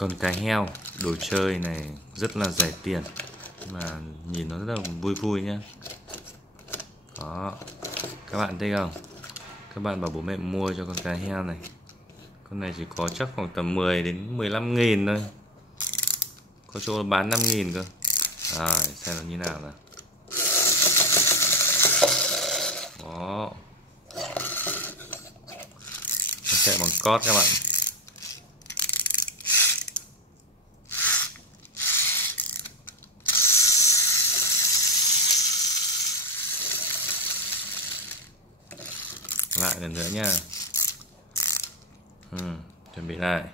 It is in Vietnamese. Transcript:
Con cá heo, đồ chơi này rất là rẻ tiền mà nhìn nó rất là vui vui nhá. Đó, các bạn thấy không? Các bạn bảo bố mẹ mua cho con cá heo này. Con này chỉ có chắc khoảng tầm 10 đến 15 nghìn thôi. Có chỗ bán 5 nghìn cơ. Rồi, xem nó như nào nào. Đó. Nó chạy bằng cót các bạn. Lại lần nữa nha. Chuẩn bị lại.